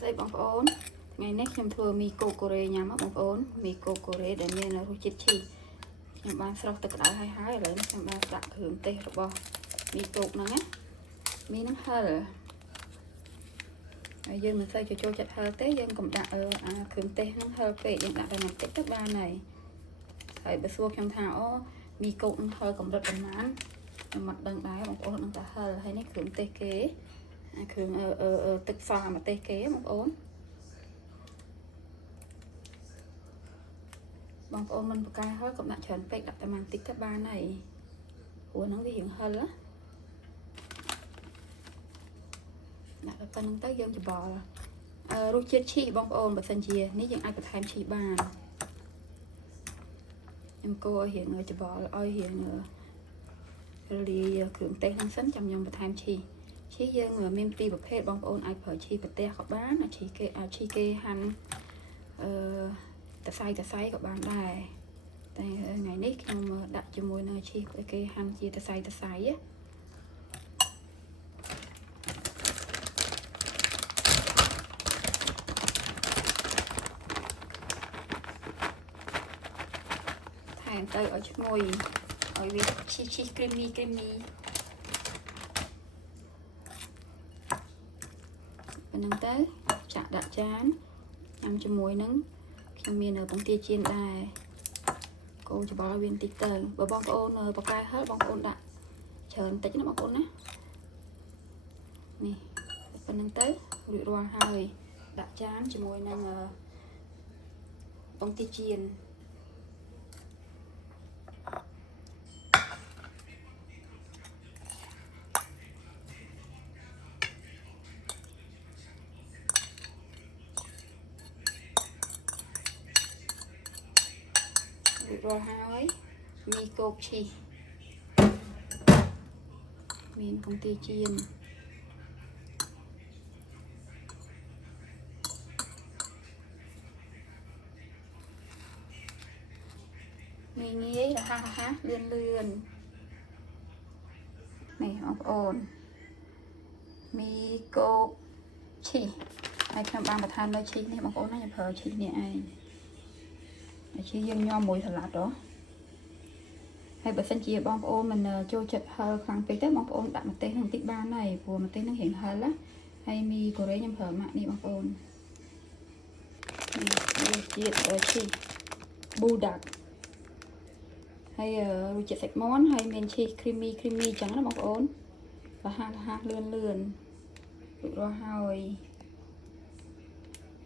ស្អីបងប្អូនថ្ងៃនេះខ្ញុំធ្វើមីកូកូរ៉េញ៉ាំបងប្អូនមីកូកូរ៉េដែលមានរសជាតិឈីខ្ញុំបានស្រោះទឹកក្តៅហើយឥឡូវខ្ញុំបានដាក់គ្រឿងទេសរបស់មីកូកហ្នឹងណាមីហ្នឹងហឹលហើយយើងមិនសូវចូលចិត្តហឹលទេយើងកុំដាក់គ្រឿងទេសហ្នឹងហឹលពេកយើងដាក់តែបន្តិចទៅបានហើយបើសួរខ្ញុំថាអូមីកូកហ្នឹងហឹលកម្រិតប៉ុន្មានខ្ញុំមិនដឹងដែរបងប្អូននឹងតែហឹលហើយនេះគ្រឿងទេសគេគ្រឿងទឹកសអាម្ទេសគេបងប្អូនមិនប្រកែហើយកុំដាក់ច្រើនពេកដាក់តែបន្តិចទៅបានហើយព្រោះហ្នឹងវារៀងហឹលណាដាក់ទៅប៉ុណ្្នឹងទៅយើងច្បល់រសជាតិឈីបងប្អូនបើសិនជានេះយើងអាចបន្ថែមឈីបានខ្ញុំកូរឲ្យរៀងច្បល់ឲ្យរៀងលាយគ្រឿងទេសហ្នឹងសិនចាំខ្ញុំបន្ថែមឈីយើងមានពីរប្រភេទបងប្អូនអាចប្រើឈីប្រទេសក៏បានឈីគេហាន់តសៃក៏បានដែរតែថ្ងៃនេះខ្ញុំដាក់ជាមួយនឹងឈីគេហាន់ជាតសៃថែមទៅឲ្យឈ្ងុយឲ្យវាឈីគ្រីមីប៉ុណ្ណឹងទៅចាក់ដាក់ចានញ៉ាំជាមួយនឹងខ្ញុំមានពងទាចៀនដែរកូរច្បល់ឲ្យវាបន្តិចទៅបើបងប្អូនបកែហឹលបងប្អូនដាក់ច្រើនតិចណាបងប្អូនណានេះប៉ុណ្្នឹងទៅរួចរាល់ហើយដាក់ចានជាមួយនឹងពងទាចៀនរួចរាល់ហើយមីកូកឈីមានពងទាចៀនងាយរហ័សលឿននេះបងប្អូនមីកូកឈីហើយខ្ញុំបានបន្ថែមនៅឈីនេះបងប្អូនណាខ្ញុំប្រើឈីនេះឯងឈីយើងញ៉ាំមួយសាឡាត់ហើយបើសិនជាបងប្អូនមិនចូលចិត្តហឹលខ្លាំងពេកទៅបងប្អូនដាក់ម្ទេសនឹងបន្តិចបានហើយព្រោះម្ទេសនឹងរៀងហឹលណាហើយមីកូរ៉េខ្ញុំប្រើម៉ាក់នេះបងប្អូននេះរសជាតិឈីប៊ូដាក់ហើយរសជាតិសាច់មាន់ហើយមានឈីគ្រីមីអញ្ចឹងណាបងប្អូនរហ័សលឿនរួចរាល់ហើយ